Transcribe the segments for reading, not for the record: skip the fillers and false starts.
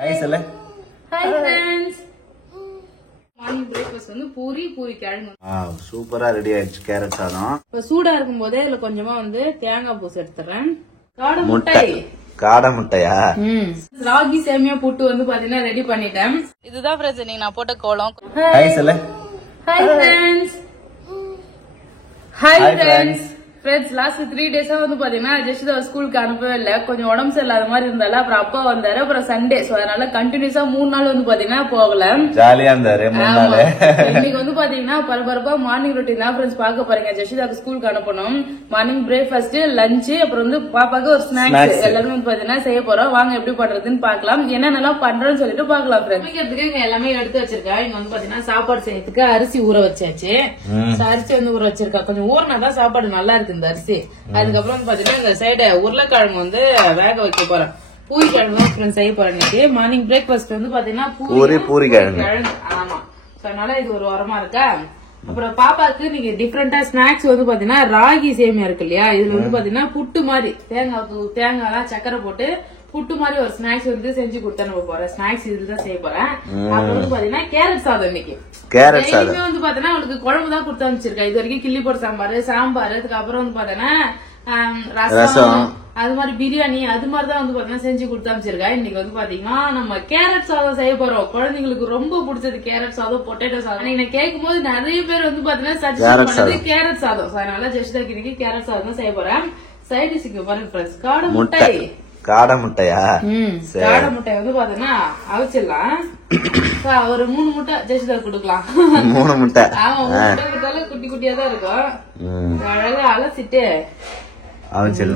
Hi Sala. Hi friends. Morning breakfast வந்து பூரி கிழங்கு. சூப்பரா ரெடி ஆயிடுச்சு கேரட் சாதம். இப்ப சூடா இருக்கும்போதே இதுல கொஞ்சமா வந்து தேங்காய் பூசு எடுத்துறேன். காடை முட்டையா? ராகி சேமியா புட்டு வந்து பாத்தீங்கன்னா ரெடி பண்ணிட்டேன். இதுதான் ஃப்ரெண்ட்ஸ் நீங்க நான் போட்ட கோலம். Hi Sala. Hi friends. Hi friends. Friends last 3 டேஸா வந்து பாத்தீங்கன்னா ஜெஸ்ட் ஸ்கூலுக்கு அனுப்பவே இல்ல, கொஞ்சம் உடம்பு சரியில்லாத மாதிரி இருந்தால, அப்புறம் அப்பா வந்தாரு, அப்புறம் சண்டே, சோ அதனால கண்டினியூஸா 3 நாள் வந்து பாத்தீங்கன்னா போகல. ஜாலியா இருந்தாரு 3 நாள். இன்னைக்கு வந்து பாத்தீங்கன்னா பரபரப்பா மார்னிங் ரொட்டீன் தான் ஃப்ரெண்ட்ஸ் பார்க்க போறீங்க. ஜெஸ்ட் ஸ்கூலுக்கு அனுப்பணும். மார்னிங் பிரேக்ஃபாஸ்ட், லஞ்ச், அப்புறம் வந்து பாப்பாக்கு ஒரு ஸ்நாக்ஸ் எல்லாரும் வந்து பாத்தீங்கன்னா செய்ய போறோம். வாங்க எப்படி பண்றதுன்னு பாக்கலாம், என்னென்னலாம் பண்றேன்னு சொல்லிட்டு பாக்கலாம். ஃப்ரெண்ட்ஸ் இங்க எல்லாமே எடுத்து வச்சிருக்கேன். இங்க வந்து பாத்தீங்கன்னா சாப்பாடு செய்யறதுக்கு அரிசி ஊற வச்சாச்சு. அரிசி வந்து ஊற வச்சிருக்கா, கொஞ்சம் ஊறினாதான் சாப்பாடு நல்லா இருக்கு இந்த அரிசி. அதுக்கப்புறம் வந்து பாத்தீங்கன்னா இந்த சைடு உருளைக்கிழங்கு வந்து வேக வைக்க போறேன். பூரி கிழங்கு செய்ய போறேன் இன்னைக்கு. மார்னிங் பிரேக்ஃபாஸ்ட் வந்து பாத்தீங்கன்னா பூரி கிழங்கு. ஆமா, அதனால இது ஒரு வாரமா இருக்கா. அப்புறம் பாப்பாக்கு நீங்க டிஃபரெண்டா ஸ்நாக்ஸ் வந்து பாத்தீங்கன்னா ராகி சேமியா இருக்கு இல்லையா, இதுல வந்து பாத்தீங்கன்னா புட்டு மாதிரி தேங்காய் சக்கரை போட்டு புட்டு மாதிரி ஒரு ஸ்நாக்ஸ் வந்து செஞ்சு கொடுத்தா நம்ம போறேன். ஸ்நாக்ஸ் இதுதான் செய்ய போறேன். அப்புறம் வந்து பாத்தீங்கன்னா கேரட் சாதம். இன்னைக்கு கேரட் சாதம் வந்து பாத்தீங்கன்னா அவளுக்கு குழம்பு தான் கொடுத்து அனுப்பிச்சிருக்கேன். இது வரைக்கும் கிள்ளி போட்டு சாம்பார், அதுக்கப்புறம் வந்து பாத்தீங்கன்னா ரசம், அது மாதிரி பிரியாணி, அது மாதிரிதான் வந்து பாத்தீங்கன்னா செஞ்சு கொடுத்து அனுப்பிச்சிருக்கேன். இன்னைக்கு வந்து பாத்தீங்கன்னா நம்ம கேரட் சாதம் செய்ய போறோம். குழந்தைங்களுக்கு ரொம்ப பிடிச்சது கேரட் சாதம், பொட்டேட்டோ சாதம். நீங்க கேட்கும் போது நிறைய பேர் வந்து பாத்தீங்கன்னா சஜஸ்ட் பண்ணது கேரட் சாதம். அதனால ஜெஸ்ட் இன்னைக்கு கேரட் சாதம் தான் செய்ய போறேன். சைட் டிஷ்க்கு பாருங்க ஃப்ரெண்ட்ஸ், காடை முட்டையா? காடை முட்டை வந்து பாத்தீங்கன்னா அவிச்சிடலாம். ஒரு 3 முட்டை ஜெஸ்ட் கொடுக்கலாம். 3 முட்டை. ஆமா, முட்டை குட்டி குட்டியா தான் இருக்கும். அழகா அலசிட்டு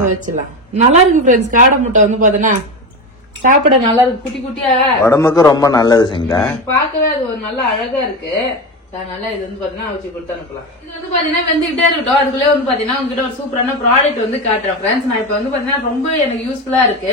வச்சிடலாம். நல்லா இருக்கு ஃப்ரெண்ட்ஸ். காடை முட்டை வந்து பாத்தீங்கன்னா சாப்பிட நல்லா இருக்கு, குட்டி குட்டியா, உடம்புக்கு ரொம்ப நல்லது. செஞ்சா பாக்கவே அது ஒரு நல்ல அழகா இருக்கு. அதனால இது வந்து பாத்தீங்கன்னா வச்சு கொடுத்து அனுப்பலாம். இது வந்து பாத்தீங்கன்னா வெந்துகிட்டே இருக்கட்டும். அதுக்குள்ளே வந்து பாத்தீங்கன்னா உங்ககிட்ட ஒரு சூப்பரான ப்ராடக்ட் வந்து காட்டுறேன் ஃப்ரெண்ட்ஸ். நான் இப்ப வந்து பாத்தீங்கன்னா ரொம்ப எனக்கு யூஸ்ஃபுல்லா இருக்கு.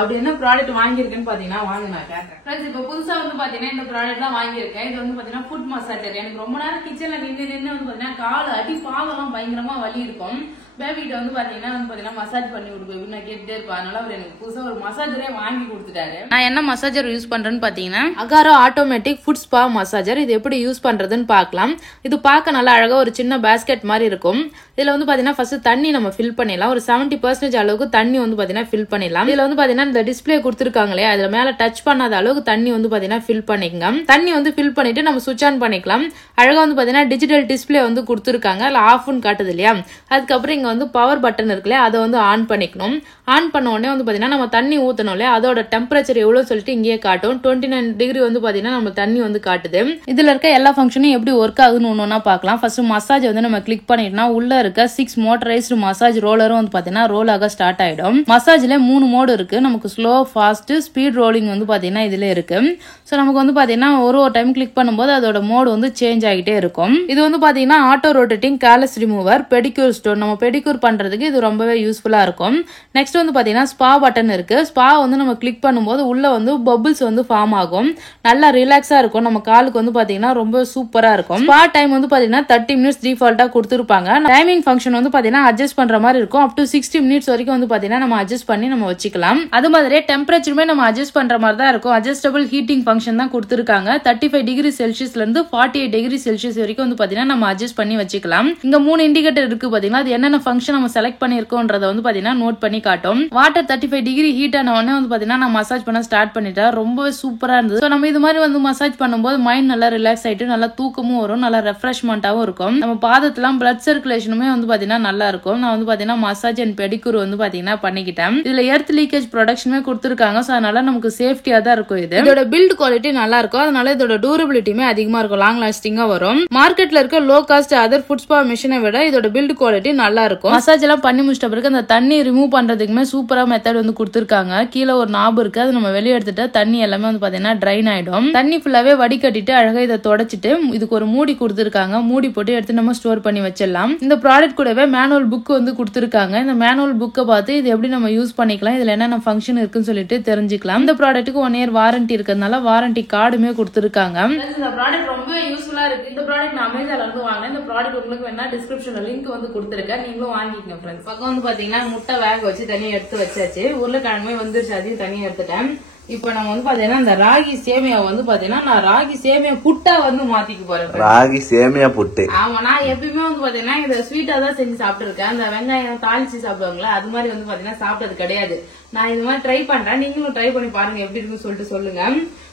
அப்படி என்ன ப்ராடக்ட் வாங்கியிருக்கேன்னு பாத்தீங்கன்னா வாங்க நான் காட்டுறேன் ஃப்ரெண்ட்ஸ். இப்ப புதுசா வந்து பாத்தீங்கன்னா இந்த ப்ராடக்ட் தான் வாங்கியிருக்கேன். இது வந்து பாத்தீங்கன்னா ஃபுட் மசாஜர். எனக்கு ரொம்ப நேரம் கிச்சன்ல நின்று வந்து பாத்தீங்கன்னா கால் அடி பாதெல்லாம் பயங்கரமா வலி இருக்கும். பேபிகிட்ட வந்து பாத்தீங்கன்னா மசாஜ் பண்ணி விடு நான் கேட்டுட்டே இருப்பேன். அதனால அவர் எனக்கு புதுசா ஒரு மசாஜரே வாங்கி கொடுத்துட்டாரு. நான் என்ன மசாஜர் யூஸ் பண்றேன்னு பாத்தீங்கன்னா Agaro automatic food spa massager. இது எப்படி யூஸ் பண்றதுன்னு பாக்கலாம். இது பார்க்க நல்லா அழகா ஒரு சின்ன பேஸ்கெட் மாதிரி இருக்கும். இதுல வந்து பாத்தீங்கன்னா ஃபர்ஸ்ட் தண்ணி நம்ம ஃபில் பண்ணிடலாம். ஒரு 70% அளவுக்கு தண்ணி வந்து பாத்தீங்கன்னா ஃபில் பண்ணிடலாம். இதுல வந்து பாத்தீங்கன்னா இந்த டிஸ்பிளே கொடுத்துருக்காங்களே, அதுல மேல டச் பண்ணாத அளவுக்கு தண்ணி வந்து பாத்தீங்கன்னா ஃபில் பண்ணிக்கங்க. தண்ணி வந்து ஃபில் பண்ணிட்டு நம்ம சுவிட்ச் ஆன் பண்ணிக்கலாம். அழகா வந்து பாத்தீங்கன்னா டிஜிட்டல் டிஸ்பிளே வந்து கொடுத்துருக்காங்க. அதுல ஆஃப்னு காட்டுது இல்லையா. அதுக்கப்புறம் இங்க வந்து பவர் பட்டன் இருக்குல்ல, அதை வந்து ஆன் பண்ணிக்கணும். ஆன் பண்ண உடனே வந்து பாத்தீங்கன்னா நம்ம தண்ணி ஊத்தணும் இல்லையா, அதோட டெம்பரேச்சர் எவ்வளவு சொல்லிட்டு இங்கேயே காட்டும். 29 டிகிரி வந்து பாத்தீங்கன்னா நம்ம தண்ணி வந்து காட்டுது. இதுல இருக்க எல்லா ஃபங்க்ஷனும் எப்படி ஒர்க் ஆகுதுன்னு ஒன்னொன்னா பார்க்கலாம். ஃபர்ஸ்ட் மசாஜ் வந்து நம்ம கிளிக் பண்ணிட்டோம்னா உள்ள இருக்க 6 மோட்டரைஸ்டு மசாஜ் ரோலரும் வந்து பாத்தீங்கன்னா ரோல் ஆக ஸ்டார்ட் ஆயிடும். மசாஜ்ல 3 மோடு இருக்கு. நமக்கு ஸ்லோ, ஃபாஸ்ட், ஸ்பீட் ரோலிங் வந்து பாத்தீங்கன்னா இதுல இருக்கு. சோ நமக்கு வந்து பாத்தீங்கன்னா ஒரு டைம் கிளிக் பண்ணும்போது அதோட மோடு வந்து சேஞ்ச் ஆகிட்டே இருக்கும். இது வந்து பாத்தீங்கன்னா auto rotating careless remover pedicure stone. நம்ம பெடிக்யூர் பண்றதுக்கு இது ரொம்பவே யூஸ்ஃபுல்லா இருக்கும். நெக்ஸ்ட் வந்து பாத்தீங்கன்னா ஸ்பா பட்டன் இருக்கு. ஸ்பா வந்து நம்ம கிளிக் பண்ணும்போது உள்ள வந்து பபிள்ஸ் வந்து ஃபார்ம் ஆகும். நல்லா ரிலாக்ஸா இருக்கும். நம்ம காலுக்கு வந்து பாத்தீங்கன்னா ரொம்ப சூப்பரா இருக்கும். ஸ்பா டைம் வந்து பாத்தீங்கன்னா 30 மினிட்ஸ் டிஃபால்ட்டா கொடுத்துருப்பாங்க. டைமிங் ஃபங்க்ஷன் வந்து பாத்தீங்கன்னா அட்ஜஸ்ட் பண்ற மாதிரி இருக்கும். அப் டு 60 மினிட்ஸ் வரைக்கும் வந்து பாத்தீங்கன்னா நம்ம அட்ஜஸ்ட் பண்ணி நம்ம வச்சுக்கலாம். அது மாதிரி டெம்பரேச்சருமே நம்ம அட்ஜஸ்ட் பண்ற மாதிரி தான் இருக்கும். அட்ஜஸ்டபிள் ஹீட்டிங் ஃபங்க்ஷன் தான் கொடுத்துருக்காங்க. 35 டிகிரி செல்சியஸ்ல இருந்து 48 டிகிரி செல்சியஸ் வரைக்கும் வந்து பாத்தீங்கன்னா நம்ம அட்ஜஸ்ட் பண்ணி வச்சுக்கலாம். இங்க 3 இண்டிகேட்டர் இருக்கு பாத்தீங்கன்னா, அது என்னென்ன ஃபங்க்ஷன் நம்ம செலக்ட் பண்ணிருக்கோம்ன்றத வந்து பாத்தீங்கன்னா நோட் பண்ணி காட்டும். வாட்டர் 35 டிகிரி ஹீட் ஆன உடனே வந்து பாத்தீங்கன்னா நான் மசாஜ் பண்ண ஸ்டார்ட் பண்ணிட்டா ரொம்பவே சூப்பரா இருந்தது. சோ நம்ம இது மாதிரி வந்து மசாஜ் பண்ணும்போது மைண்ட் நல்லா ரிலாக்ஸ் ஆயிட்டு நல்லா தூக்கமும் வரும், நல்லா ரெஃப்ரெஷ்மெண்டாவும் இருக்கும். நம்ம பாதத்தெல்லாம் பிளட் சர்க்குலேஷனுமே வந்து பாத்தீங்கன்னா நல்லா இருக்கும். நான் வந்து பாத்தீங்கன்னா மசாஜ் அண்ட் பெடிக்யூர் வந்து பாத்தீங்கன்னா பண்ணிக்கிட்டேன். இதுல எர்த் லீக்கேஜ் ப்ரொடக்ஷனுமே கொடுத்துருக்காங்க. சோ அதனால நமக்கு சேஃப்டியா தான் இருக்கும். இதோட பில்ட் குவாலிட்டி நல்லா இருக்கும். அதனால இதோட டூரபிலிட்டியுமே அதிகமா இருக்கும், லாங் லாஸ்டிங்கா வரும். மார்க்கெட்ல இருக்க low cost other food spa மிஷினை விட இதோட பில்ட் குவாலிட்டி நல்லா இருக்கும். மசாஜ் எல்லாம் பண்ணி முடிச்சிட்ட பிறகு அந்த தண்ணி ரிமூவ் பண்றதுக்குமே சூப்பரா மெத்தட் வந்து கொடுத்துருக்காங்க. கீழே ஒரு நாபு இருக்கு, அது நம்ம வெளியே எடுத்துட்டு தண்ணி எல்லாமே வந்து பாத்தீங்கன்னா ட்ரைன் ஆயிடும். தண்ணி ஃபுல்லாவே வடிகட்டிட்டு அழகா இதை தொடச்சிட்டு இதுக்கு ஒரு மூடி கொடுத்துருக்காங்க. மூடி போட்டு எடுத்து நம்ம ஸ்டோர் பண்ணி வச்சிடலாம். இந்த ப்ராடக்ட் கூடவே மேனுவல் புக் வந்து கொடுத்துருக்காங்க. இந்த மேனுவல் புக்கை பார்த்து இது எப்படி நம்ம யூஸ் பண்ணிக்கலாம், இதுல என்னென்ன ஃபங்க்ஷன் இருக்குன்னு சொல்லிட்டு தெரிஞ்சுக்கலாம். இந்த ப்ராடக்ட்டுக்கு 1 இயர் வாரண்டி இருக்கிறதுனால வாரண்டி கார்டுமே கொடுத்துருக்காங்க. இந்த ப்ராடக்ட் ரொம்ப யூஸ்ஃபுல்லா இருக்கு. இந்த ப்ராடக்ட் நான் அமேசான்ல இருந்து வாங்கினேன். இந்த ப்ராடக்ட் உங்களுக்கு வேணா டிஸ்கிரிப்ஷன்ல லிங்க் வந்து கொடுத்துருக்கேன், நீங்களும் வாங்கிக்கங்க ஃப்ரெண்ட்ஸ். பக்கம் வந்து பாத்தீங்கன்னா முட்டை வேக வச்சு தனியா எடுத்து வச்சாச்சு. உருளைக்கிழங்குமே வந்துருச்சு, அதையும் தனியா எடுத்துட்டேன். இப்ப நம்ம வந்து பாத்தீங்கன்னா இந்த ராகி சேமியா வந்து பாத்தீங்கன்னா நான் ராகி சேமியா புட்டா வந்து மாத்திக்க போறேன். ராகி சேமியா புட்டு. ஆமா, நான் எப்பயுமே வந்து பாத்தீங்கன்னா இதை ஸ்வீட்டா தான் செஞ்சு சாப்பிட்டு இருக்கேன். அந்த வெங்காயம் தாளிச்சு சாப்பிடுவாங்களா அது மாதிரி வந்து பாத்தீங்கன்னா சாப்பிட்டது கிடையாது. நான் இது மாதிரி ட்ரை பண்றேன், நீங்களும் ட்ரை பண்ணி பாருங்க எப்படி இருக்குன்னு சொல்லிட்டு சொல்லுங்க.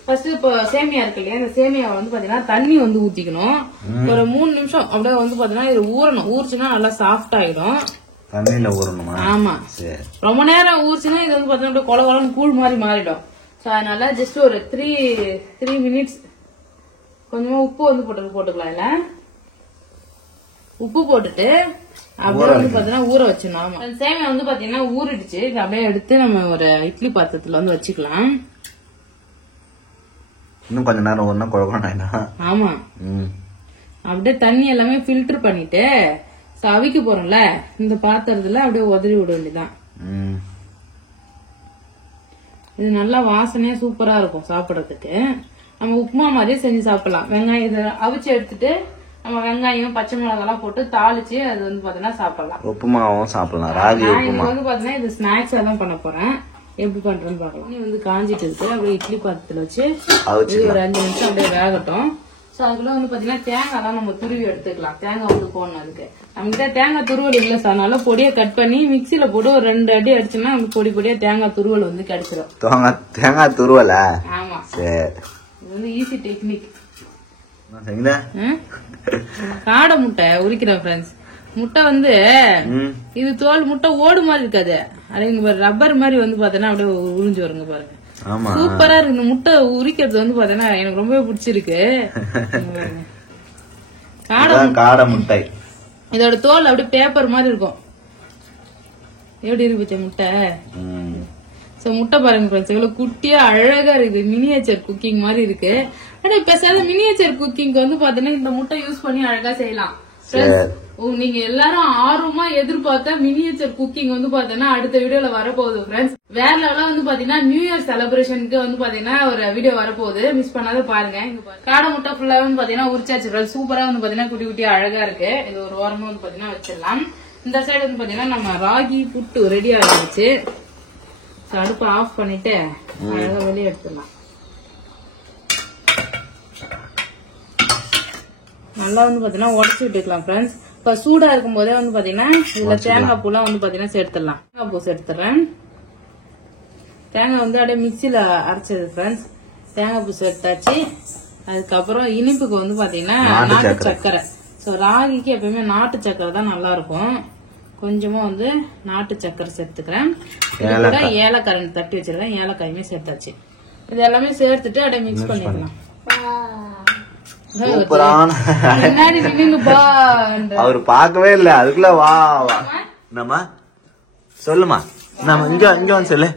ஃபர்ஸ்ட் இப்போ சேமியா இருக்கு இல்லையா, இந்த சேமியா வந்து பாத்தீங்கன்னா தண்ணி வந்து ஊத்திக்கணும். ஒரு 3 நிமிஷம் அப்படியே வந்து பாத்தீங்கன்னா இது ஊறணும். ஊறிச்சுன்னா நல்லா சாஃப்ட் ஆயிடும். தண்ணியில ஊறணுமா? ஆமா. ரொம்ப நேரம் ஊறிச்சுன்னா இது வந்து பாத்தீங்கன்னா கொல கொலன்னு கூழ் மாதிரி மாறிடும். சோ அதனால ஜஸ்ட் ஒரு 3 மினிட்ஸ் கொஞ்சமா உப்பு வந்து போட்டுக்கலாம். இல்ல உப்பு போட்டுட்டு அப்படியே வந்து பாத்தீங்கன்னா ஊற வச்சிடணும். ஆமா, சேமியா வந்து பாத்தீங்கன்னா ஊறிடுச்சு. இது அப்படியே எடுத்து நம்ம ஒரு இட்லி பாத்திரத்துல வந்து வச்சுக்கலாம். இன்னும் கொஞ்ச நேரம் ஒண்ணா குழக்கணும். ஆமா, அப்படியே தண்ணி எல்லாமே ஃபில்டர் பண்ணிட்டு அவிக்க போறோம்ல இந்த பாத்திரத்துல அப்படியே உதறி விட வேண்டியதான். இது நல்லா வாசனையா சூப்பரா இருக்கும் சாப்பிடறதுக்கு. நம்ம உப்புமா மாதிரியே செஞ்சு சாப்பிடலாம். வெங்காயம் இதை அவிச்சு எடுத்துட்டு நம்ம வெங்காயம் பச்சை மிளகாய் போட்டு தாளிச்சு அது வந்து பாத்தீங்கன்னா சாப்பிடலாம். உப்புமாவும் சாப்பிடலாம். ராகி உப்புமா வந்து பாத்தீங்கன்னா இது ஸ்நாக்ஸா தான் பண்ண போறேன். எப்படி பண்றேன்னு பாக்கலாம். நீ வந்து காஞ்சிட்டு இருக்கு. அப்படியே இட்லி பாத்திரத்துல வச்சு ஒரு 5 நிமிஷம் அப்படியே வேகட்டும். சோ அதுக்குள்ள வந்து பாத்தீங்கன்னா தேங்காய் தான் நம்ம துருவி எடுத்துக்கலாம். தேங்காய் வந்து போடணும். அதுக்கு நம்மகிட்ட தேங்காய் துருவல் இல்ல சார், அதனால பொடியை கட் பண்ணி மிக்சியில போட்டு ஒரு 2 அடி அடிச்சோம்னா நமக்கு பொடியா தேங்காய் துருவல் வந்து கிடைச்சிடும். தேங்காய் துருவல? ஆமா, இது வந்து ஈஸி டெக்னிக். காடை முட்டை உரிக்கிறேன் ஃப்ரெண்ட்ஸ். முட்டை வந்து இது தோல் முட்டை ஓடு மாதிரி இருக்காது, அது ரப்பர் மாதிரி வந்து பாத்தீங்கன்னா அப்படியே உறிஞ்சு வருங்க பாருங்க. சூப்பரா இருக்கு. இந்த முட்டை உரிக்கிறது வந்து பாத்தீங்கன்னா எனக்கு ரொம்பவே பிடிச்சிருக்கு. காடை முட்டை இதோட தோல் அப்படியே பேப்பர் மாதிரி இருக்கும். எப்படி இருக்கு முட்டை? சோ முட்டை பாருங்க ஃப்ரெண்ட்ஸ், இவ்வளவு குட்டியா அழகா இருக்கு. மினியேச்சர் குக்கிங் மாதிரி இருக்கு. ஆனா பேசாத மினியேச்சர் குக்கிங்க்கு வந்து பாத்தீங்கன்னா இந்த முட்டை யூஸ் பண்ணி அழகா செய்யலாம். நீங்க எல்லாரும் ஆர்வமா எதிர்பார்த்த மினியேச்சர் குக்கிங் வந்து பாத்தீங்கன்னா அடுத்த வீடியோல வரப்போகுது ஃப்ரெண்ட்ஸ். வேற லெவலா வந்து பாத்தீங்கன்னா நியூ இயர் செலிப்ரேஷனுக்கு வந்து பாத்தீங்கன்னா ஒரு வீடியோ வரப்போகுது, மிஸ் பண்ணாத பாருங்க. காடை முட்டை ஃபுல்லா வந்து பாத்தீங்கன்னா உரிச்சாச்சு. சூப்பரா வந்து பாத்தீங்கன்னா குட்டி குட்டியா அழகா இருக்கு. இது ஒரு ஓரமா வந்து பாத்தீங்கன்னா வச்சிடலாம். இந்த சைடு வந்து பாத்தீங்கன்னா நம்ம ராகி புட்டு ரெடி ஆகிடுச்சு. அடுப்பு ஆஃப் பண்ணிட்டு அழகா வெளியே எடுத்துடலாம். நல்லா வந்து பாத்தீங்கன்னா உடச்சு விட்டுக்கலாம் ஃப்ரெண்ட்ஸ். இப்ப சூடா இருக்கும் போதே வந்து பாத்தீங்கன்னா இதுல தேங்காய் பூலாம் வந்து பாத்தீங்கன்னா சேர்த்துடலாம். தேங்காய் பூ சேர்த்துறேன். தேங்காய் வந்து அப்படியே மிக்சியில அரைச்சது ஃப்ரெண்ட்ஸ். தேங்காய் பூ சேர்த்தாச்சு. அதுக்கப்புறம் இனிப்புக்கு வந்து பாத்தீங்கன்னா நாட்டு சக்கரை. சோ ராகிக்கு எப்பயுமே நாட்டு சக்கரை தான் நல்லா இருக்கும். கொஞ்சமா வந்து நாட்டு சக்கரை சேர்த்துக்கிறேன். ஏலக்காய் தட்டி வச்சிருக்கேன், ஏலக்காயுமே சேர்த்தாச்சு. இது எல்லாமே சேர்த்துட்டு அப்படியே மிக்ஸ் பண்ணிக்கலாம். அவரு பாக்கவே இல்ல, அதுக்குள்ள வா வா நம்ம சொல்லுமா, நம்ம இங்க வந்து சொல்லு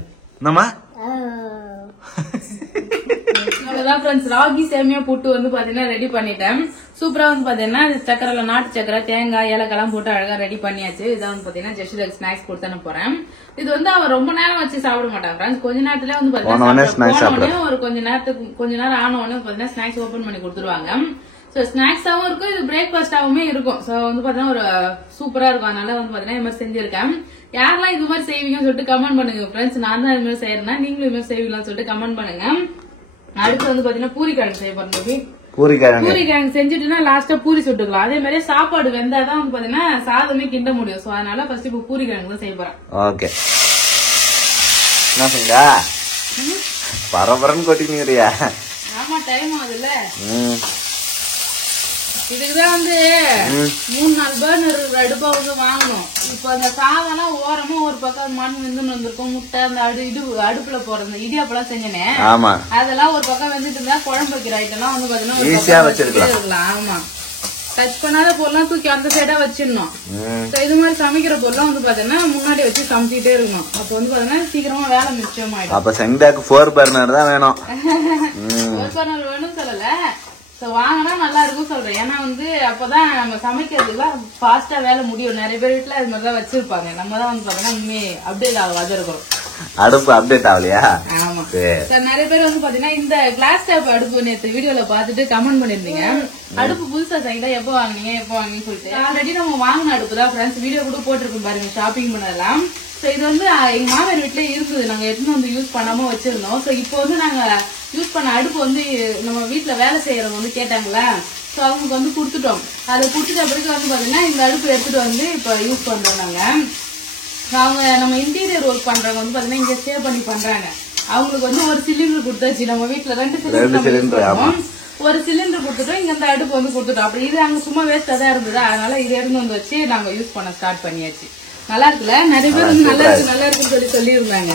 நம்ம. ராகி சேமியா புட்டு வந்து பாத்தீங்கன்னா ரெடி பண்ணிட்டேன். சூப்பரா வந்து பாத்தீங்கன்னா சக்கரைல நாட்டு சக்கரை தேங்காய் ஏலக்காய் எல்லாம் போட்டு அழகா ரெடி பண்ணியாச்சு. இதான் வந்து பாத்தீங்கன்னா ஜெஸ்ட் ஸ்நாக்ஸ் கொடுத்தானு போறேன். இது வந்து அவன் ரொம்ப நேரம் வச்சு சாப்பிட மாட்டாங்க. கொஞ்ச நேரத்துல வந்து பாத்தீங்கன்னா ஒரு கொஞ்ச நேரம் ஆன உடனே பாத்தீங்கன்னா ஸ்நாக்ஸ் ஓபன் பண்ணி கொடுத்துருவாங்க. சோ ஸ்நாக்ஸாவும் இருக்கும், இது பிரேக்ஃபாஸ்டாவுமே இருக்கும். சோ வந்து பாத்தீங்கன்னா ஒரு சூப்பரா இருக்கும். அதனால வந்து பாத்தீங்கன்னா இது மாதிரி செஞ்சிருக்கேன். யாரெல்லாம் இது மாதிரி செய்வீங்கன்னு சொல்லிட்டு கமெண்ட் பண்ணுங்க ஃப்ரெண்ட்ஸ். நான் தான் இது மாதிரி செய்யறேன்னா நீங்களும் இது மாதிரி செய்வீங்கன்னு சொல்லிட்டு கமெண்ட் பண்ணுங்க. அடுத்து வந்து பாத்தீங்கன்னா பூரி கிழங்கு செய்ய போறேன். பூரி கிழங்கு செஞ்சுட்டுனா லாஸ்டா பூரி சுட்டுக்கலாம். அதே மாதிரி சாப்பாடு வெந்தாதான் வந்து பாத்தீங்கன்னா சாதமே கிண்ட முடியும். சோ அதனால ஃபர்ஸ்ட் இப்ப பூரி கிழங்கு தான் செய்ய போறேன். ஓகே, என்ன செஞ்சா பரபரன்னு கொட்டிக்கிறியா? ஆமா, டைம் ஆகுதுல்ல. இதுக்குதான் வந்து 3-4 பர்னர் அடுப்பா வந்து வாங்கணும். இப்ப அந்த சாதம்லாம் ஓரமா ஒரு பக்கம் மண் வெந்துன்னு வந்திருக்கும். முட்டை அந்த அடுப்புல போறது இடியாப்பெல்லாம் செஞ்சனே, அதெல்லாம் ஒரு பக்கம் வெந்துட்டு இருந்தா குழம்பு வைக்கிற ஐட்டம் வந்து பாத்தீங்கன்னா. ஆமா, டச் பண்ணாத பொருள்லாம் தூக்கி அந்த சைடா வச்சிடணும். இது மாதிரி சமைக்கிற பொருள்லாம் வந்து பாத்தீங்கன்னா முன்னாடி வச்சு சமைச்சிட்டே இருக்கணும். அப்ப வந்து பாத்தீங்கன்னா சீக்கிரமா வேலை மிச்சம் ஆயிடும். அப்ப செங்டாக்கு 4 பர்னர் தான் வேணும். 4 பர்னர் வேணும் சொல்லல, வாங்கினா நல்லா இருக்கும் சொல்றேன். ஏன்னா வந்து அப்பதான் நம்ம சமைக்கிறதுக்குலாம் ஃபாஸ்டா வேலை முடியும். நிறைய பேர் வீட்டுல அது மாதிரிதான் வச்சிருப்பாங்க. நம்ம தான் வந்து பாத்தீங்கன்னா அப்டேட் ஆகாது இருக்கும். அடுப்பு அப்டேட் ஆகலையா? ஆமா சார், நிறைய பேர் வந்து பாத்தீங்கன்னா இந்த கிளாஸ் டாப் அடுப்பு நேற்று வீடியோல பாத்துட்டு கமெண்ட் பண்ணிருந்தீங்க. அடுப்பு புதுசா சைடா எப்ப வாங்கினீங்கன்னு சொல்லிட்டு. ஆல்ரெடி நம்ம வாங்கின அடுப்பு தான் ஃப்ரெண்ட்ஸ், வீடியோ கூட போட்டிருக்கோம் பாருங்க, ஷாப்பிங் பண்ணலாம். இது வந்து எங்க மாமியார் வீட்டுல இருந்தது, நாங்க எதுவும் வந்து யூஸ் பண்ணாம வச்சிருந்தோம். சோ இப்போ வந்து நாங்க யூஸ் பண்ண அடுப்பு வந்து நம்ம வீட்டுல வேலை செய்யறவங்க வந்து கேட்டாங்களா, சோ அவங்களுக்கு வந்து கொடுத்துட்டோம். அதை கொடுத்துட்ட பிறகு வந்து பாத்தீங்கன்னா இந்த அடுப்பு எடுத்துட்டு வந்து இப்ப யூஸ் பண்றோம் நாங்க. அவங்க நம்ம இன்டீரியர் ஒர்க் பண்றவங்க வந்து பாத்தீங்கன்னா இங்க ஸ்டே பண்ணி பண்றாங்க. அவங்களுக்கு வந்து ஒரு சிலிண்டர் கொடுத்தாச்சு, நம்ம வீட்டுல 2 சிலிண்டர், ஒரு சிலிண்டர் கொடுத்துட்டோம். இங்க இந்த அடுப்பு வந்து கொடுத்துட்டோம். அப்படி இது அங்க சும்மா வேஸ்டா தான் இருந்தது, அதனால இது எடுத்து வந்து வச்சு நாங்க யூஸ் பண்ண ஸ்டார்ட் பண்ணியாச்சு. நல்லா இருக்குல்ல, நிறைய பேர் வந்து நல்லா இருக்கு நல்லா இருக்குன்னு சொல்லியிருந்தாங்க.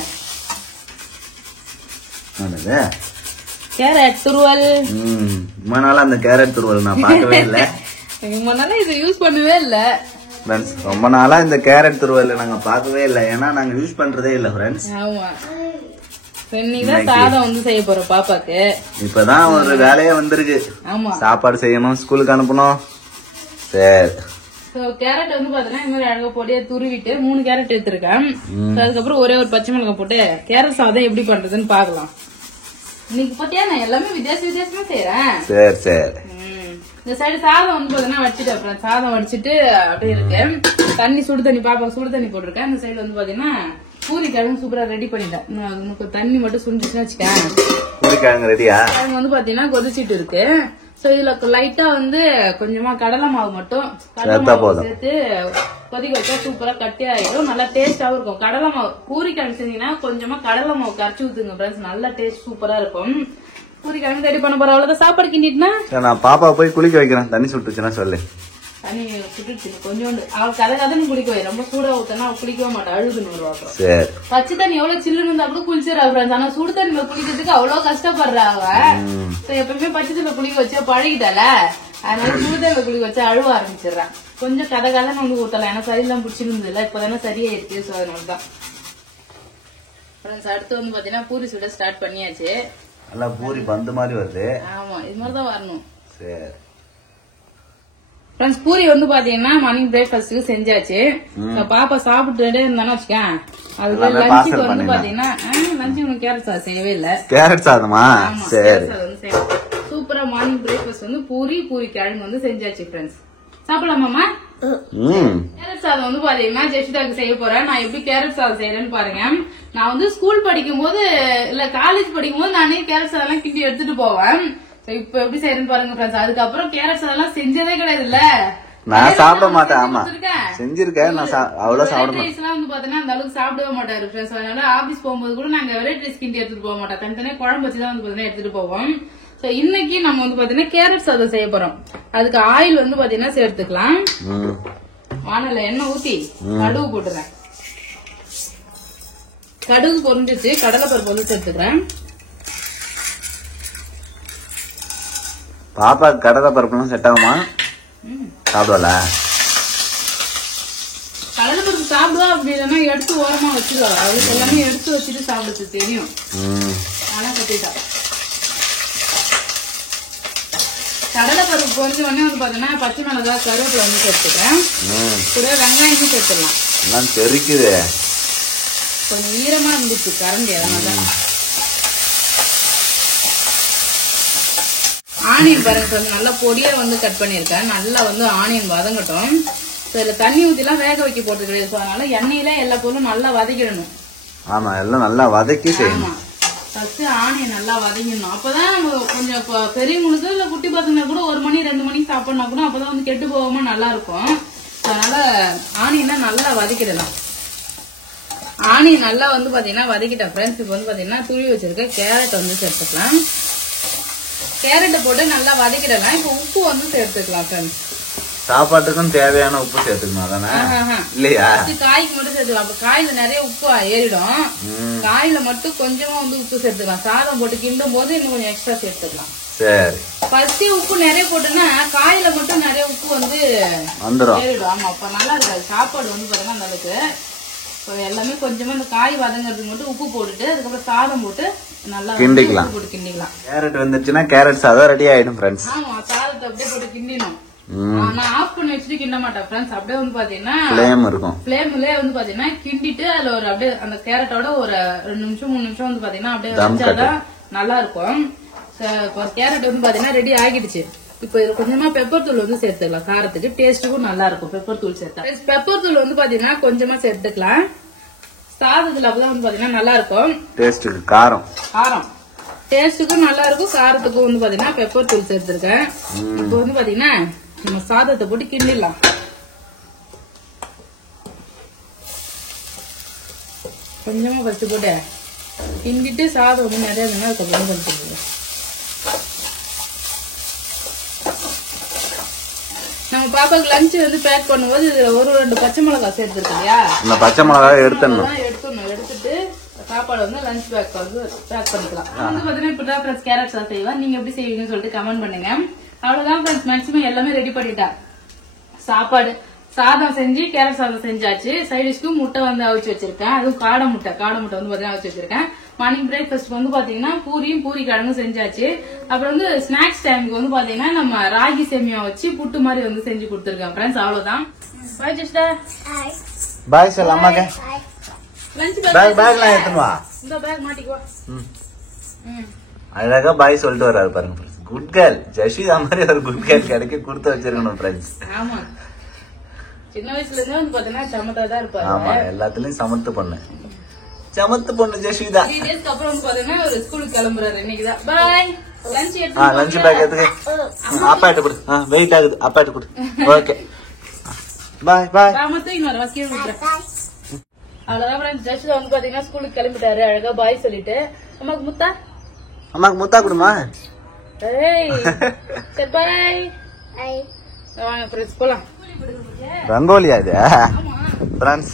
கேரட் துருவல், ரொம்ப நாளா அந்த கேரட் துருவல் நான் பார்க்கவே இல்ல. ரொம்ப நாளா இது யூஸ் பண்ணவே இல்ல ஃப்ரெண்ட்ஸ், ரொம்ப நாளா இந்த கேரட் துருவல் நாங்க பார்க்கவே இல்ல, ஏன்னா நாங்க யூஸ் பண்றதே இல்ல ஃப்ரெண்ட்ஸ். ஆமா, இன்னைக்குதான் சாதம் வந்து செய்ய போறோம் பாப்பாக்கு. இப்பதான் ஒரு வேலையே வந்திருக்கு. ஆமா, சாப்பாடு செய்யணும், ஸ்கூலுக்கு அனுப்பணும். சரி, கேரட் வந்து பாத்தீங்கன்னா இந்த மாதிரி அழகா பொடியா துருவிட்டு 3 கேரட் எடுத்திருக்கேன். அதுக்கப்புறம் ஒரே ஒரு பச்சை மிளகாய் போட்டு கேரட் சாதம் எப்படி பண்றதுன்னு பாக்கலாம். இன்னைக்கு பாத்தியா நான் எல்லாமே வித்தியாசமா செய்யறேன். சரி சரி. இந்த சைடு சாதம் வந்து பாத்தீங்கன்னா வச்சுட்டு அப்புறம் சாதம் வடிச்சிட்டு அப்படியே இருக்கேன். தண்ணி சுடு தண்ணி பாப்பா சுடு தண்ணி போட்டிருக்கேன். இந்த சைடு வந்து பாத்தீங்கன்னா பூரி கிழங்கு சூப்பரா ரெடி பண்ணிட்டேன். உனக்கு தண்ணி மட்டும் சுண்டிச்சுன்னு வச்சுக்கேன். பூரி கிழங்கு ரெடியா? கிழங்கு வந்து பாத்தீங்கன்னா கொதிச்சிட்டு இருக்கு. சோ இதுல லைட்டா வந்து கொஞ்சமா கடலை மாவு மட்டும் சேர்த்து கொதிக்க வச்சா சூப்பரா கட்டி ஆயிடும், நல்லா டேஸ்டாவும் இருக்கும். கடலை மாவு பூரி கிழங்கு செஞ்சீங்கன்னா கொஞ்சமா கடலை மாவு கரைச்சி ஊத்துங்க ஃப்ரெண்ட்ஸ், நல்லா டேஸ்ட் சூப்பரா இருக்கும். பூரி கிழங்கு ரெடி பண்ண போற, அவ்வளவுதான். சாப்பாடு கிண்டிட்டுனா நான் பாப்பா போய் குளிக்க வைக்கிறேன். தண்ணி சுட்டுச்சுன்னா சொல்லு. தண்ணி சுட்டுச்சு கொஞ்சோண்டு, அவள் கதை குளிக்க வை. ரொம்ப சூடா ஊத்தனா அவ குளிக்கவே மாட்டா, அழுதுன்னு வருவா. சரி, பச்சை தண்ணி எவ்வளவு சில்லுன்னு இருந்தா கூட குளிச்சிடறா ஃப்ரெண்ட்ஸ். ஆனா சுடு தண்ணியில குளிக்கிறதுக்கு அவ்வளவு கஷ்டப்படுறா அவ. எப்பவுமே பச்சை தண்ணியில குளிக்க வச்சா பழகிட்டால, அதனால சுடு தண்ணியில குளிக்க வச்சா அழுவ ஆரம்பிச்சிடறான். கொஞ்சம் கதைன்னு வந்து ஊத்தலாம், ஏன்னா சரியெல்லாம் பிடிச்சிருந்தது இல்ல, இப்பதானே சரியா இருக்கு. சோ அதனாலதான் அடுத்து வந்து பாத்தீங்கன்னா பூரி சுட ஸ்டார்ட் பண்ணியாச்சு. நல்லா பூரி பந்து மாதிரி வருது. ஆமா, இது மாதிரிதான் வரணும். சரி ஃப்ரெண்ட்ஸ், பூரி வந்து பாத்தீங்கன்னா மார்னிங் பிரேக்ஃபாஸ்ட்டுக்கு செஞ்சாச்சு. பாப்பா சாப்பிட்டுட்டே இருந்தானு வச்சுக்கேன். அதுக்கு லஞ்சுக்கு வந்து பாத்தீங்கன்னா லஞ்சு உனக்கு கேரட் சாதம் செய்யவே இல்ல. கேரட் சாதமா? சரி, சூப்பரா மார்னிங் பிரேக்ஃபாஸ்ட் வந்து பூரி கிழங்கு வந்து செஞ்சாச்சு ஃப்ரெண்ட்ஸ். சாப்பிடலாமாமா? கேரட் சாதம் வந்து பாத்தீங்கன்னா ஜெஷிதாக்கு செய்ய போறேன். நான் எப்படி கேரட் சாதம் செய்யறேன்னு பாருங்க. நான் வந்து ஸ்கூல் படிக்கும் போது இல்ல காலேஜ் படிக்கும் போது நானே கேரட் சாதம் எல்லாம் கிண்டி எடுத்துட்டு போவேன். இப்ப எப்படி செய்யறேன்னு பாருங்க ஃப்ரெண்ட்ஸ். அதுக்கப்புறம் கேரட் சாதம் எல்லாம் செஞ்சதே கிடையாது இல்ல, நான் சாப்பிட மாட்டேன். ஆமா, செஞ்சிருக்கேன். நான் அவ்வளவு சாப்பிட மாட்டேன். வந்து பாத்தீங்கன்னா அந்த அளவுக்கு சாப்பிடவே மாட்டாரு ஃப்ரெண்ட்ஸ். அதனால ஆபீஸ் போகும்போது கூட நாங்க வெரைட்டி ரைஸ் கிண்டி எடுத்துட்டு போக மாட்டோம், தனித்தனியா குழம்பு வச்சுதான் வந்து பாத்தீங்கன்னா எடுத்துட்டு போவோம். சோ இன்னைக்கு நம்ம வந்து பாத்தீங்கன்னா கேரட் சாதம் செய்ய போறோம். அதுக்கு ஆயில் வந்து பாத்தீங்கன்னா சேர்த்துக்கலாம். வானல்ல எண்ணெய் ஊத்தி கடுகு போட்டுறேன். கடுகு பொரிஞ்சிச்சு, கடலை பருப்பு வந்து சேர்த்துக்கிறேன். பாப்பா கடலை பருப்புலாம் செட் ஆகுமா? சாப்பிடல. கடலை பருப்பு சாப்பிடுவா, அப்படி இல்லைன்னா எடுத்து ஓரமா வச்சிருவா. அவளுக்கு எல்லாமே எடுத்து வச்சுட்டு சாப்பிடுறது தெரியும், ஆனா கத்திட்டா. கடலை பருப்பு பொரிஞ்ச உடனே வந்து பாத்தீங்கன்னா பச்சை மிளகாய் கருவேப்பிலை வந்து சேர்த்துக்கிறேன். கூட வெங்காயம் சேர்த்துடலாம். எல்லாம் தெரிக்குது, கொஞ்சம் ஈரமா இருந்துச்சு கரண்டி, அதனாலதான். ஆனியன் பாருங்க நல்லா பொடியா வந்து கட் பண்ணிருக்கேன். நல்லா வந்து ஆனியன் வதங்கட்டும். இதுல தண்ணி ஊத்தி எல்லாம் வேக வைக்க போட்டு கிடையாது, அதனால எண்ணெயில எல்லா பொருளும் நல்லா வதக்கிடணும். ஆமா, எல்லாம் நல்லா வதக்கி செய்யணும். ஃபர்ஸ்ட் ஆனியன் நல்லா வதங்கிடணும். அப்பதான் கொஞ்சம் பெரியவங்களுக்கு இல்ல குட்டி பசங்க கூட 1 மணி 2 மணிக்கு சாப்பிடனா கூட அப்பதான் வந்து கெட்டு போகாம நல்லா இருக்கும். அதனால ஆனியனை நல்லா வதக்கிடலாம். ஆனியன் நல்லா வந்து பாத்தீங்கன்னா வதக்கிட்டேன் ஃப்ரெண்ட்ஸ். இப்போ வந்து பாத்தீங்கன்னா துருவி வச்சிருக்க கேரட் வந்து சேர்த்துக்கலாம். கேரட்டை போட்டு நல்லா வதக்கிடலாம். இப்போ உப்பு வந்து சேர்த்துக்கலாம் ஃப்ரெண்ட்ஸ். சாப்பாட்டுக்கும் தேவையான உப்பு சேர்த்துக்கணும் தானே? இல்லையா? காய்க்கு மட்டும் சேர்த்துக்கலாம். அப்ப காயில நிறைய உப்பு ஏறிடும். காயில மட்டும் கொஞ்சமா வந்து உப்பு சேர்த்துக்கலாம். சாதம் போட்டு கிண்டும் போது இன்னும் கொஞ்சம் எக்ஸ்ட்ரா சேர்த்துக்கலாம். சரி, ஃபர்ஸ்ட் உப்பு நிறைய போட்டுன்னா காயில மட்டும் நிறைய உப்பு வந்து ஏறிடும். ஆமா, அப்ப நல்லா இருக்காது சாப்பாடு வந்து பாத்தீங்கன்னா அந்த அளவுக்கு. எல்லாமே கொஞ்சமா இந்த காய் வதங்கிறதுக்கு மட்டும் உப்பு போட்டுட்டு அதுக்கப்புறம் சாதம் போட்டு நல்லா கிண்டிக்கலாம். கேரட் வந்துச்சுன்னா கேரட் சாதம் ரெடி ஆயிடும் ஃப்ரெண்ட்ஸ். ஆமா, சாதத்தை அப்படியே போட்டு கிண்டிடணும். நான் ஆஃப் பண்ணி வச்சுட்டு கிண்ட மாட்டேன் ஃப்ரெண்ட்ஸ். அப்படியே வந்து பாத்தீங்கன்னா ஃப்ளேம் இருக்கும். ஃப்ளேம்லயே வந்து பாத்தீங்கன்னா கிண்டிட்டு அதுல ஒரு அப்படியே அந்த கேரட்டோட ஒரு 2 நிமிஷம் 3 நிமிஷம் வந்து பாத்தீங்கன்னா அப்படியே வச்சாதான் நல்லா இருக்கும். கேரட் வந்து பாத்தீங்கன்னா ரெடி ஆகிடுச்சு. இப்ப இது கொஞ்சமா பெப்பர் தூள் வந்து சேர்த்துக்கலாம். காரத்துக்கு டேஸ்ட்டுக்கும் நல்லா இருக்கும் பெப்பர் தூள் சேர்த்தா. பெப்பர் தூள் வந்து பாத்தீங்கன்னா கொஞ்சமா சேர்த்துக்கலாம். சாதத்துல அப்பதான் வந்து பாத்தீங்கன்னா நல்லா இருக்கும். டேஸ்ட்டுக்கு காரம் டேஸ்ட்டுக்கும் நல்லா இருக்கும், காரத்துக்கும் வந்து பாத்தீங்கன்னா பெப்பர் தூள் சேர்த்திருக்கேன். இப்போ வந்து பாத்தீங்கன்னா நம்ம சாதத்தை போட்டு கிண்டிடலாம். கொஞ்சமா ஃபர்ஸ்ட் போட்டு கிண்டிட்டு சாதம் வந்து நிறைய இருந்தா அதுக்கப்புறம் பண்ணிட்டு நம்ம பாப்பாக்கு லஞ்ச் வந்து பேக் பண்ணும்போது ஒரு 2 பச்சை மிளகாய் சேர்த்துருக்கு இல்லையா, இந்த பச்சை மிளகாய் எடுத்துடணும். எடுத்துட்டு சாப்பாடு வந்து லஞ்ச் பேக் வந்து பேக் பண்ணிக்கலாம். வந்து பாத்தீங்கன்னா இப்படிதான் ஃப்ரெண்ட்ஸ் கேரட் சாதம் செய்வேன். நீங்க எப்படி செய்வீங்கன்னு சொல்லிட்டு கமெண்ட் பண்ணுங்க. அவ்வளவுதான் ஃப்ரெண்ட்ஸ், மேக்ஸிமம் எல்லாமே ரெடி பண்ணிட்டா. சாப்பாடு சாதம் செஞ்சு கேரட் சாதம் செஞ்சாச்சு. சைடிஷ்க்கு முட்டை வந்து அவிச்சு வச்சிருக்கேன். அதுவும் காடை முட்டை வந்து பாத்தீங்கன்னா அவிச்சு வச்சிருக்கேன். மார்னிங் பிரேக்ஃபாஸ்ட் வந்து பாத்தீங்கன்னா பூரியும் பூரி கிழங்கும் செஞ்சாச்சு. அப்புறம் வந்து ஸ்நாக்ஸ் டைமுக்கு வந்து பாத்தீங்கன்னா நம்ம ராகி சேமியா வச்சு புட்டு மாதிரி வந்து செஞ்சு கொடுத்துருக்கேன் ஃப்ரெண்ட்ஸ். அவ்வளவுதான். பாய் ஜெஸ்டா. பாய் சொல்ல அம்மாக்கு. லஞ்ச் பேக்லாம் எடுத்துன்னு வா. இந்த பேக் மாட்டிக்குவா. அழகா பாய் சொல்லிட்டு வர்றாரு பாருங்க ஃப்ரெண்ட்ஸ். குட் கேர்ள் ஜஷிதா மாதிரி ஒரு குட் கேர்ள் கிடைக்க கொடுத்து வச்சிருக்கணும் ஃப்ரெண்ட்ஸ். ஆமா, சின்ன வயசுல இருந்தே வந்து பாத்தீங்கன்னா சமத்தா தான் இருப்பாரு. ஆமா, எல்லாத்துலயும் சமத்து பொண்ணு ஜஷிதா. 3 டேஸ்க்கு அப்புறம் வந்து பாத்தீங்கன்னா ஒரு ஸ்கூலுக்கு கிளம்புறாரு இன்னைக்குதான். பாய். லஞ்ச் லஞ்ச் பேக் எடுத்துக்க. அப்பா எடுத்து கொடு. வெயிட் ஆகுது, அப்பா எடுத்து கொடு. ஓகே பாய் பாய். ராமத்தை இன்னொரு வக்கீல் விட்டுறேன். அவ்வளவுதான் ஃப்ரெண்ட்ஸ், ஜஷிதா வந்து பாத்தீங்கன்னா ஸ்கூலுக்கு கிளம்பிட்டாரு. அழகா பாய் சொல்லிட்டு. அம்மாக்கு முத்தா. அம்மாக்கு முத்தா கொடுமா. சரி பாய். வாங்க ஃப்ரெண்ட்ஸ் போலாம். ரங்கோலியா இது ஃப்ரெண்ட்ஸ்?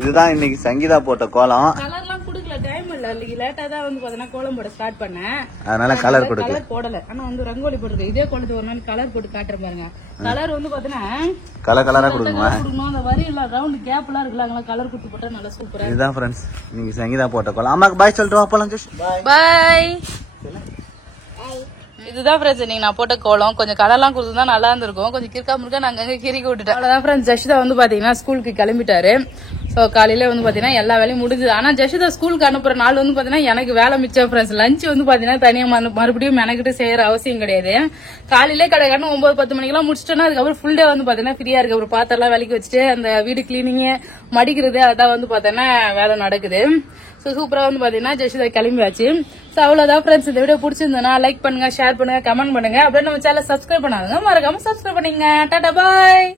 இதுதான் இன்னைக்கு சங்கீதா போட்ட கோலம். கலர்லாம் குடுக்கல, டைம் இல்ல. இன்னைக்கு லேட்டா தான் வந்து பாத்தீங்கன்னா கோலம் போட ஸ்டார்ட் பண்ணேன். அதனால கலர் போடல. ஆனா வந்து ரங்கோலி போட்டுருக்கு. இதே கோலத்துக்கு ஒரு நாள் கலர் போட்டு காட்டுறேன் பாருங்க. கலர் வந்து பாத்தீங்கன்னா கலரா கொடுக்கணுமா? அந்த வரி எல்லாம் ரவுண்ட் கேப் எல்லாம் இருக்குல்ல, அங்க கலர் குடுத்து போட்டா நல்லா சூப்பரா. இதுதான் ஃப்ரெண்ட்ஸ் இன்னைக்கு சங்கீதா போட்ட கோலம். அம்மாக்கு பாய் சொல்லிட்டு வா போலாம். பாய். இதுதான் ஃப்ரெண்ட்ஸ் இன்னைக்கு நான் போட்ட கோலம். கொஞ்சம் கலர்லாம் கொடுத்துருந்தா நல்லா இருந்திருக்கும். கொஞ்சம் கிறுக்கா முறுக்கா நாங்க அங்க கிறுக்கி விட்டுட்டேன். அவ்வளவுதான் ஃப்ரெண்ட்ஸ், ஜஷிதா வந்து பாத்தீங்கன்னா ஸ்கூலுக்கு கிளம்பிட்டாரு. சோ காலையில வந்து பாத்தீங்கன்னா எல்லா வேலையும் முடிஞ்சது. ஆனா ஜஷிதா ஸ்கூலுக்கு அனுப்புற நாள் வந்து பாத்தீங்கன்னா எனக்கு வேலை மிச்சம் ஃப்ரெண்ட்ஸ். லஞ்ச் வந்து பாத்தீங்கன்னா தனியா மறுபடியும் மெனக்கிட்டு செய்யற அவசியம் கிடையாது. காலையிலே கடைக்காட்டு 9-10 மணிக்கெல்லாம் முடிச்சிட்டோம்னா அதுக்கப்புறம் ஃபுல் டே வந்து பாத்தீங்கன்னா ஃப்ரீயா இருக்கு. அப்புறம் பாத்திரம்லாம் விலைக்கு வச்சுட்டு அந்த வீடு கிளீனிங் மடிக்கிறது அதான் வந்து பாத்தீங்கன்னா வேலை நடக்குது. சோ சூப்பரா வந்து பாத்தீங்கன்னா ஜஷிதா கிளம்பியாச்சு. சோ அவ்வளவுதான் ஃப்ரெண்ட்ஸ், இந்த வீடியோ பிடிச்சிருந்தா லைக் பண்ணுங்க, ஷேர் பண்ணுங்க, கமெண்ட் பண்ணுங்க. அப்படியே நம்ம சேனல் சப்ஸ்கிரைப் பண்ணாதுங்க, மறக்காம சப்ஸ்கிரைப் பண்ணீங்க. டாடா பாய்.